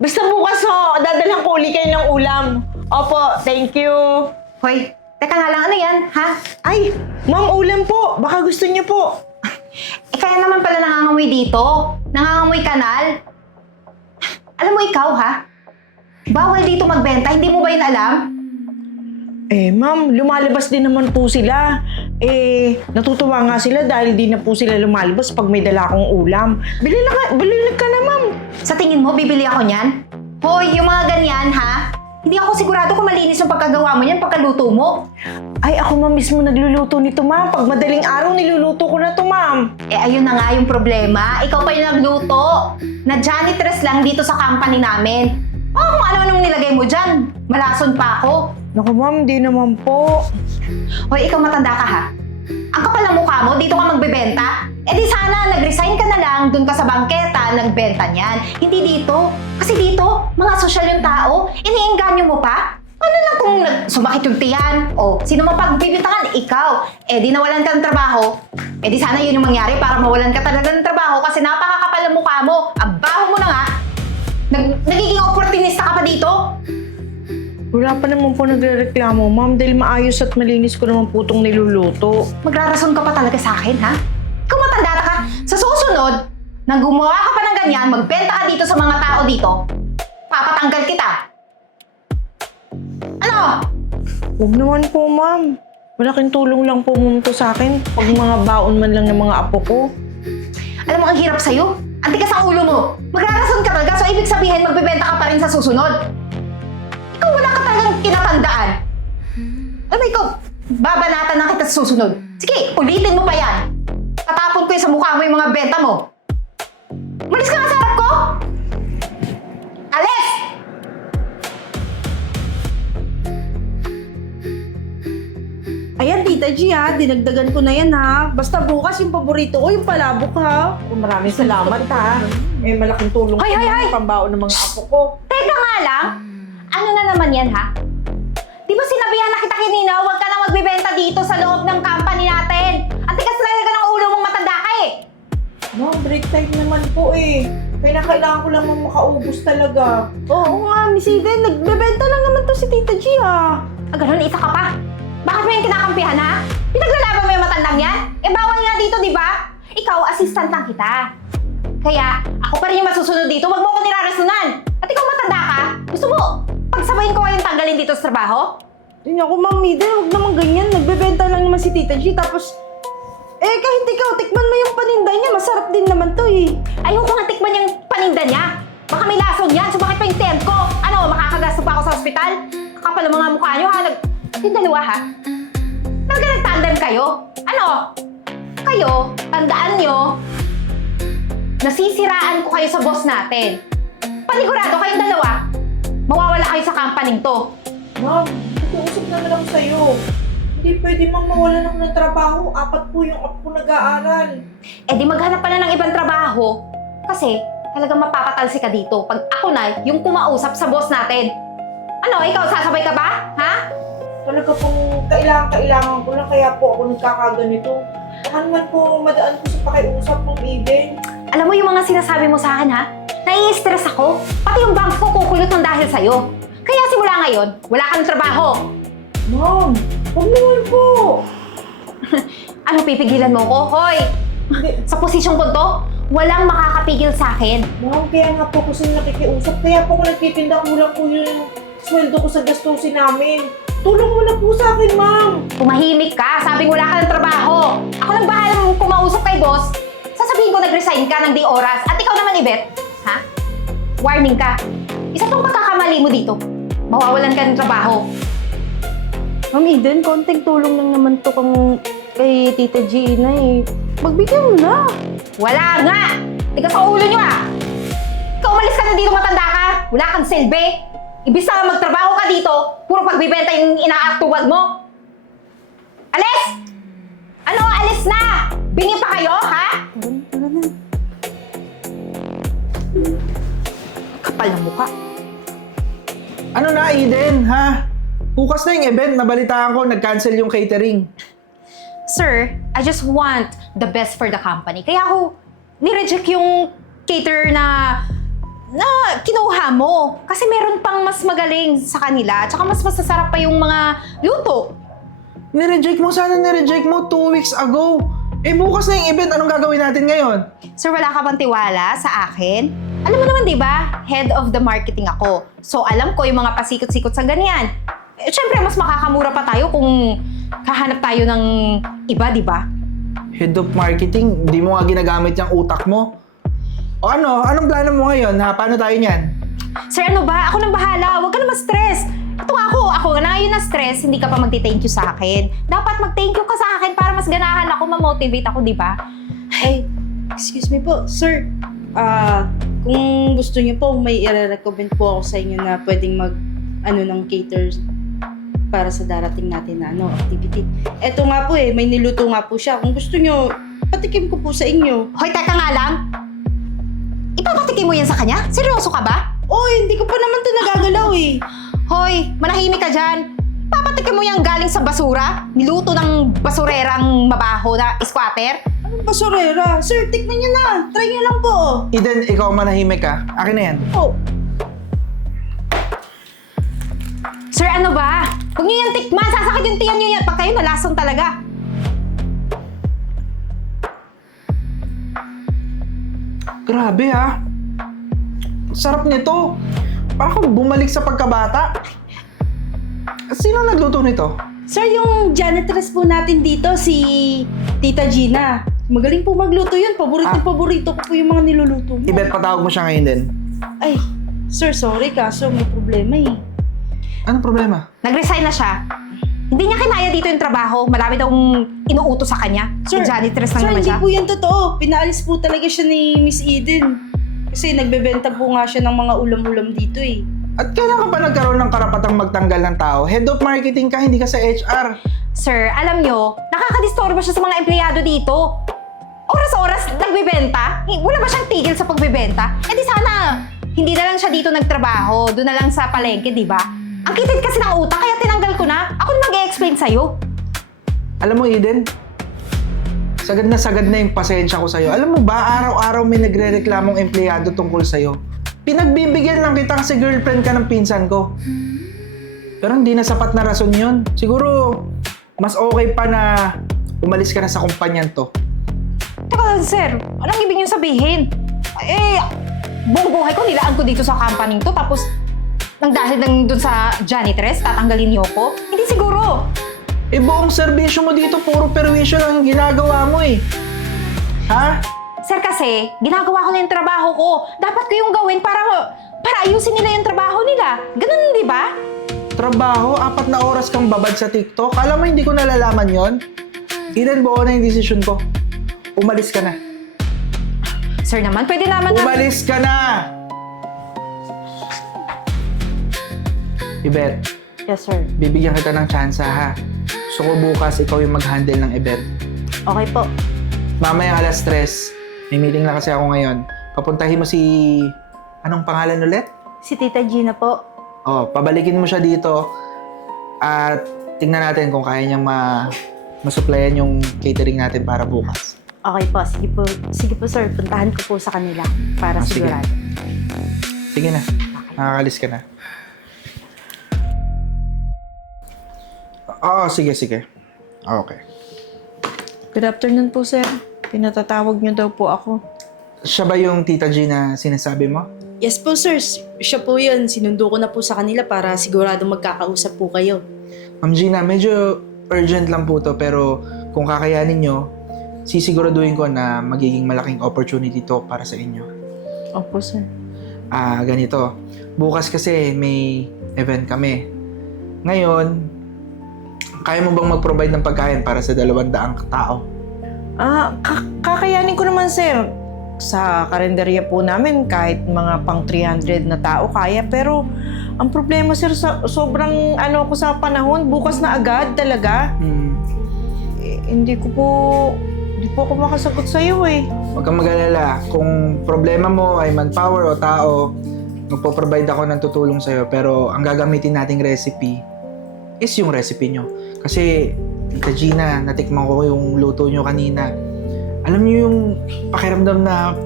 Basta bukas dadalhan ko uli kayo ng ulam. Opo, thank you. Hoy, teka nga lang, ano yan, ha? Ay, ma'am, ulam po. Baka gusto niyo po. Kaya naman pala nangangamoy dito. Nangangamoy kanal. Alam mo ikaw, ha? Bawal dito magbenta, hindi mo ba yun alam? Ma'am, lumalabas din naman po sila. Natutuwa nga sila dahil di na po sila lumalabas pag may dala akong ulam. Bili ka na, ma'am. Sa tingin mo, bibili ako niyan? Hoy, yung mga ganyan, ha? Hindi ako sigurado kung malinis yung pagkagawa mo niyan, pagkaluto mo. Ay, ako ma'am mismo nagluluto nito, ma'am. Pag madaling araw, niluluto ko na to, ma'am. Ayun na nga yung problema. Ikaw pa yung nagluto. Na janitress lang dito sa company namin. Kung ano-anong nilagay mo dyan. Malason pa ako. Naku, ma'am, di naman po. Hoy, ikaw matanda ka, ha? Ang kapal ng mukha mo, dito ka magbebenta? Di sana, nag-resign ka na lang, dun ka sa bangketa, nagbenta niyan. Hindi dito. Kasi dito, mga sosyal yung tao, iniengganyo mo pa? Ano lang kung sumakit yung tiyan? O, sino mapagbibintangan? Ikaw. Di nawalan ka ng trabaho. Di sana yun yung mangyari para mawalan ka talaga ng trabaho kasi napakakapal ng mukha mo. Ang baho mo na nga. Nagiging opportunista ka pa dito? Wala pa naman po nagrereklamo, ma'am, dahil maayos at malinis ko naman po itong niluluto. Magrarason ka pa talaga sa akin, ha? Ikaw matanda ka. Sa susunod, nang gumawa ka pa ng ganyan, magbenta ka dito sa mga tao dito, papatanggal kita. Ano? Huwag naman po, ma'am. Malaking tulong lang po ma'am to sa akin pag mga baon man lang ng mga apo ko. Alam mo, ang hirap sa'yo. Ang tigas sa ulo mo. Magrarason ka talaga, so ibig sabihin, magbebenta ka pa rin sa susunod. Ikaw wala ka talagang kinatandaan. Alam mo, ikaw, babanatan na kita sa susunod. Sige, ulitin mo pa yan. Tatapon ko yung sa mukha mo yung mga benta mo. Malis ka nga sa harap ko! Alis! Ayan, Tita G ha, dinagdagan ko na yan ha. Basta bukas yung paborito ko, yung palabok ha. Maraming salamat ha. Malaking tulong Hoy, hoy, hoy! pambaon ng mga apo ko. Teka nga lang, ano na naman yan ha? Di ba sinabihan na kita kanina, huwag ka na magbibenta dito sa loob ng company natin. Ang tigas talaga ng ulo mong matanda ka eh. Ma'am, break time naman po kailangan ko lang makaubos talaga. Oo nga, Miss Eden, nagbebenta lang naman to si Tita G ha. Ganun, isa ka pa. Bakit mo yung kinakampihan ha? Pinaglalaban mo yung matandang yan? Bawal nga dito, di ba? Ikaw, assistant lang kita. Kaya, ako pa rin yung masusunod dito, wag mo ako nirarasunan. At ikaw matanda ka, gusto mo pagsabayin ko kayong tanggalin dito sa trabaho? Yun ako, Ma'am Eden, huwag naman ganyan. Nagbebenta lang naman si Tita G, tapos... kahit ikaw, tikman mo yung paninda niya, masarap din naman to eh. Ayoko nga tikman yung paninda niya. Baka may lason yan, sumakit pa yung tent ko. Ano, makakagasto pa ako sa ospital? Kakapal ang mga mukha niyo ha, yung dalawa ha? Talaga nagtandem kayo? Ano? Kayo, tandaan nyo, nasisiraan ko kayo sa boss natin. Panigurado kayong dalawa, mawawala kayo sa company to. Ma'am, nag-uusap naman ako sa'yo. Hindi pwede ma'am mawalan ako ng trabaho. 4 po yung apo ko nag-aaral. Di maghanap pa na ng ibang trabaho. Kasi talagang mapapatalsi ka dito pag ako na yung kumausap sa boss natin. Ano, ikaw sasabay ka ba? Ha? Talaga pong kailangan ko lang kaya po ako nagkakaganito. Baka naman po madaan ko sa pakiusap ng Eden. Alam mo yung mga sinasabi mo sa akin ha? Nai-stress ako. Pati yung bank ko kukulot ng dahil sa'yo. Kaya simula ngayon, wala kang trabaho. Ma'am, huwag naman po. Ano pipigilan mo ko? Hoy! Sa posisyon ko to, walang makakapigil sa akin. Ma'am, kaya nga po kasi nakikiusap. Kaya po ako nagtitinda, kulang po yung sweldo ko sa gastusin namin. Tulong mo na po sa akin, ma'am. Tumahimik ka, sabing wala ka ng trabaho. Ako nang bahalang kumausap kay boss. Sasabihin ko nag-resign ka ng di oras. At ikaw naman, Yvette, ha? Warning ka. Isa pang pagkakamali mo dito. Mawawalan ka ng trabaho. Ma'am Eden, konting tulong lang naman to kay Tita G na eh. Magbigyan mo na. Wala nga! Tigas sa ulo nyo ah! Ikaw umalis ka na dito matanda ka! Wala kang silbi! Ibig na magtrabaho ka dito, puro pagbibenta yung inaaktuwag mo! Alis! Ano, alis na! Bingi pa kayo, ha? Tara na. Kapal ng mukha. Ano na, Eden, ha? Bukas na yung event, nabalitaan ko, nag-cancel yung catering. Sir, I just want the best for the company. Kaya ako, nireject yung caterer na kinuha mukha mo. Kasi meron pang mas magaling sa kanila. Tsaka mas masasarap pa yung mga luto. Nireject mo, sana nireject mo 2 weeks ago. Eh bukas na yung event, anong gagawin natin ngayon? Sir, wala ka bang tiwala sa akin? Alam mo naman, di ba? Head of the marketing ako. So, alam ko yung mga pasikot-sikot sa ganyan. Eh, syempre, mas makakamura pa tayo kung kahanap tayo ng iba, di ba? Head of marketing, di mo nga ginagamit yung utak mo. O ano, anong plano mo ngayon ha? Paano tayo niyan? Sir, ano ba? Ako nang bahala. Huwag ka na ma-stress. Ito nga ako na ngayon na-stress, hindi ka pa magti-thank you sa akin. Dapat mag-thank you ka sa akin para mas ganahan ako, ma-motivate ako, di ba? Ay, excuse me po, sir. Kung gusto niyo po, may i-recommend po ako sa inyo na pwedeng ng cater para sa darating natin na activity. Eto nga po may niluto nga po siya. Kung gusto niyo, patikim ko po sa inyo. Hoy, teka nga lang. Ipapatikin mo yan sa kanya? Seryoso ka ba? Oy, hindi ko pa naman to nagagalaw Hoy, manahimik ka dyan. Papatikin mo yan galing sa basura? Niluto ng basurerang mabaho na squatter? Anong basurera? Sir, tikman niyo na. Try niyo lang po. Eden, ikaw manahimik ka. Akin na yan. Oh. Sir, ano ba? Huwag niyo yan tikman. Sasakit yung tiyan niyo yan pag kayo nalasong talaga. Grabe ha. Sarap nito. Parang akong bumalik sa pagkabata. Sino nagluto nito? Sir, yung janitress po natin dito, si Tita Gina. Magaling po magluto yun. Paborito ko po yung mga niluluto mo. Ibet, patawag mo siya ngayon din. Ay, sir, sorry kaso may problema Anong problema? Nag-resign na siya. Hindi niya kinaya dito yung trabaho. Marami daw inuutos sa kanya. Sir, Janitress lang sir, naman hindi siya. po yan totoo. Pinaalis po talaga siya ni Miss Eden. Kasi nagbebenta po nga siya ng mga ulam-ulam dito At kailan ka pa nagkaroon ng karapatang magtanggal ng tao? Head of marketing ka, hindi ka sa HR. Sir, alam nyo, nakakadistorbo siya sa mga empleyado dito. Oras-oras nagbebenta? Wala ba siyang tigil sa pagbebenta? Eh di sana, hindi na lang siya dito nagtrabaho. Doon na lang sa palengke, di ba? Ang kitid kasi ng utang, kaya tinanggal ko na. Ako na mag-i-explain sa'yo. Alam mo, Eden, sagad na yung pasensya ko sa'yo. Alam mo ba, araw-araw may nagre-reklamong empleyado tungkol sa'yo. Pinagbibigyan lang kita kasi girlfriend ka ng pinsan ko. Pero hindi na sapat na rason yun. Siguro, mas okay pa na umalis ka na sa kumpanyan to. Teka, sir, anong ibig niyo sabihin? Buong buhay ko, nilaan ko dito sa company to, tapos nang dahil lang dun sa janitress, tatanggalin niyo ko? Hindi siguro. Buong serbisyo mo dito, puro perwisyo lang ginagawa mo Ha? Sir, kasi, ginagawa ko na yung trabaho ko. Dapat ko yung gawin para ayusin nila yung trabaho nila. Ganun, di ba? Trabaho, 4 na oras kang babad sa TikTok. Alam mo, hindi ko nalalaman yon. Eden, buo na yung desisyon ko. Umalis ka na. Sir naman, pwede naman na... Umalis ka na! Ibet, Yes, sir. bibigyan kita ng tsansa ha. Gusto ko bukas ikaw yung mag-handle ng event. Okay po. Mamaya 3:00, may meeting na kasi ako ngayon. Papuntahin mo si... Anong pangalan ulit? Si Tita Gina po. Pabalikin mo siya dito at tingnan natin kung kaya niyang masupplyan yung catering natin para bukas. Okay po. Sige po, sir. Puntahan ko po sa kanila para Sige. sigurado. Sige na, nakakalis ka na. Sige. Okay. Good afternoon po, sir. Pinatatawag niyo daw po ako. Siya ba yung Tita G na sinasabi mo? Yes po, sir. Siya po yun. Sinundo ko na po sa kanila para sigurado magkakausap po kayo. Ma'am Gina, medyo urgent lang po to pero kung kakayanin nyo, sisiguraduhin ko na magiging malaking opportunity to para sa inyo. Opo, sir. Ganito. Bukas kasi may event kami. Ngayon, kaya mo bang mag-provide ng pagkain para sa 200 tao? Kakayanin ko naman, sir. Sa karinderya po namin, kahit mga pang 300 na tao kaya. Pero, ang problema, sir, sobrang ko sa panahon, bukas na agad talaga. Hindi po ako makasagot sa'yo Huwag kang mag-alala. Kung problema mo ay manpower o tao, magpo-provide ako ng tutulong sa'yo. Pero ang gagamitin nating recipe is yung recipe nyo. Kasi, Tita Gina, natikman ko yung luto nyo kanina. Alam niyo yung pakiramdam na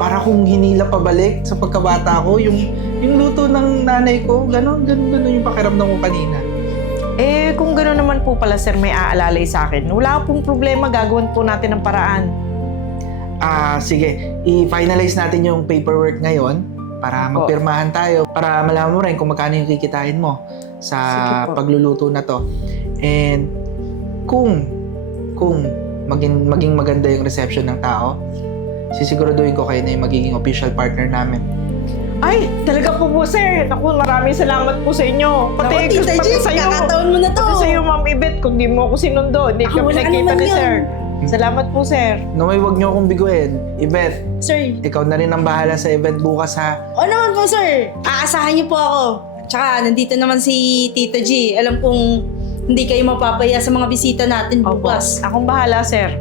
para kung hinila pabalik sa pagkabata ko, yung Yung luto ng nanay ko, ganon yung pakiramdam ko kanina. Eh, kung gano'n naman po pala, sir, may aalalay sa akin. Wala pong problema, gagawin po natin ng paraan. Sige, i-finalize natin yung paperwork ngayon para Opo. magpirmahan tayo, para malaman mo rin kung magkano yung kikitain mo sa Sige po. pagluluto na to. And kung maging maganda yung reception ng tao, sisiguraduhin ko kayo na yung magiging official partner namin. Ay, talaga po po, sir. Naku, maraming salamat po sa inyo. Naku, Tita G, kakataon mo na to. Pati sa'yo, Ma'am Yvette, kung di mo ako sinundo, hindi kami wala nakita naman ni yun. sir. Salamat po, sir. Naway, wag niyo akong biguin. Yvette, Sir, ikaw na rin ang bahala sa event bukas, ha? o naman po sir, aasahan niyo po ako. Tsaka nandito naman si Tita G. Alam kong hindi kayo mapapaya sa mga bisita natin bukas. Akong bahala, sir.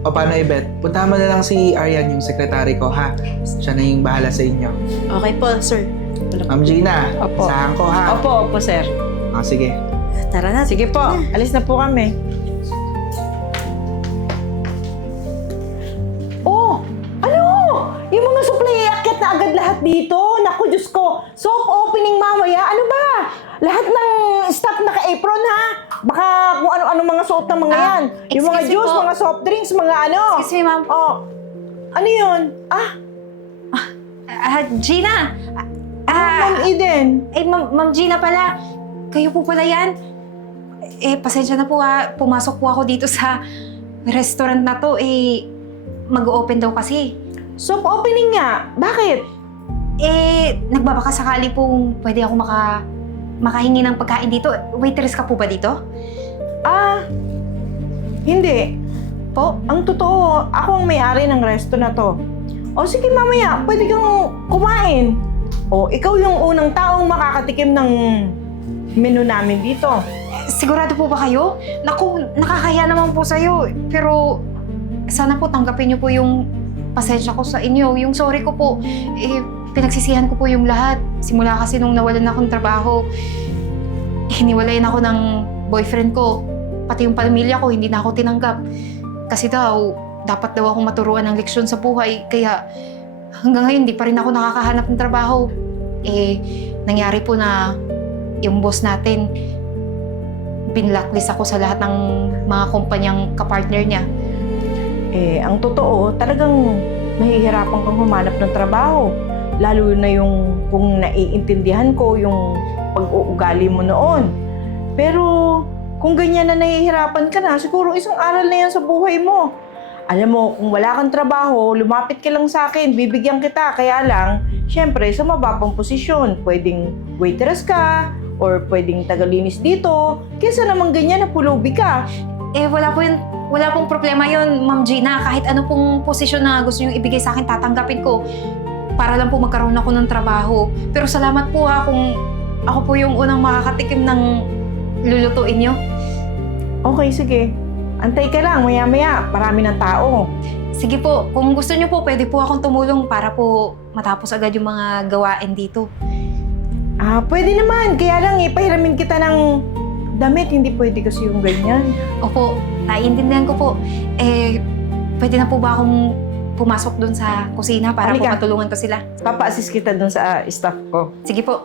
O paano, Yvette? Puntahan mo na lang si Aryan, yung sekretary ko, ha? Siya na yung bahala sa inyo. Okay po, sir. Ma'am Gina, Opo. saan ko, ha? Opo, sir. Sige. Tara na. Sige po, alis na po kami. Oh, ano? Yung mga supply iakyat na agad lahat dito. Naku, Diyos ko. Soft opening mamaya. Ano ba? Lahat ng staff naka-apron, ha? Baka kung ano-ano mga suot ng mga yan. Yung mga excuse me juice, po. mga soft drinks, mga ano. Excuse me, ma'am. Oh, ano yun? Gina! Ma'am Eden. Ma'am Gina pala. Kayo po pala yan. Pasensya na po ha. Pumasok po ako dito sa restaurant na to. Mag-open daw kasi. Soft opening nga. Bakit? Nagbabaka sakali pong pwede ako makahingi ng pagkain dito. Waitress ka po ba dito? Hindi. Po, ang totoo, ako ang may-ari ng resto na to. O sige mamaya, pwede kang kumain. O ikaw yung unang taong makakatikim ng menu namin dito. Sigurado po ba kayo? Naku, nakakaya naman po sa'yo. Pero sana po tanggapin niyo po yung pasensya ko sa inyo. Yung sorry ko po. Pinagsisihan ko po yung lahat. Simula kasi nung nawalan akong trabaho, hiniwalayan ako ng boyfriend ko. Pati yung pamilya ko, hindi na ako tinanggap. Kasi dapat daw akong maturuan ng leksyon sa buhay. Kaya hanggang ngayon, di pa rin ako nakakahanap ng trabaho. Nangyari po na yung boss natin, binlacklist ako sa lahat ng mga kumpanyang kapartner niya. Ang totoo, talagang mahihirapan kang humanap ng trabaho. Lalo na yung kung naiintindihan ko yung pag-uugali mo noon. Pero kung ganyan na nahihirapan ka na, siguro isang aral na yan sa buhay mo. Alam mo, kung wala kang trabaho, lumapit ka lang sa akin, bibigyan kita. Kaya lang, syempre, sa mababang posisyon, pwedeng waitress ka, or pwedeng tagalinis dito. Kesa naman ganyan na pulubi ka. Wala pong problema yon, Ma'am Gina. Kahit ano pong posisyon na gusto niyong ibigay sa akin, tatanggapin ko. Para lang po magkaroon ako ng trabaho. Pero salamat po ha kung ako po yung unang makakatikim ng lulutuin niyo. Okay, sige. Antay ka lang, maya-maya, marami ng tao. Sige po, kung gusto niyo po, pwede po akong tumulong para po matapos agad yung mga gawain dito. Pwede naman. Kaya lang, ipahiramin kita ng damit. Hindi pwede kasi yung ganyan. Opo, naiintindihan ko po. Pwede na po ba akong pumasok doon sa kusina para po Halika. matulungan ko sila? Papa-assist kita dun sa staff ko. Sige po.